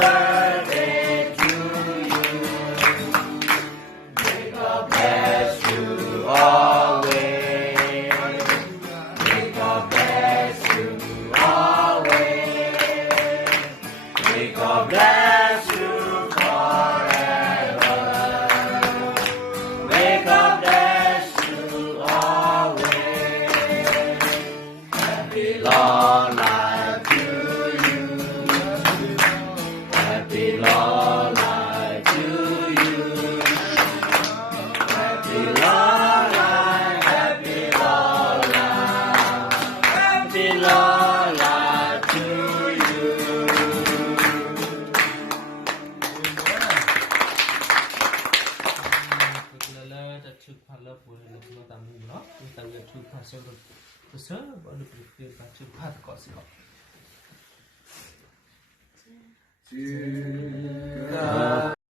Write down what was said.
birthday to you. May God bless you always. May God bless you always. May God bless you forever. May God bless you always. Happy long life to you. Happy long life to you. Happy long life, happy long life, happy long life to you. To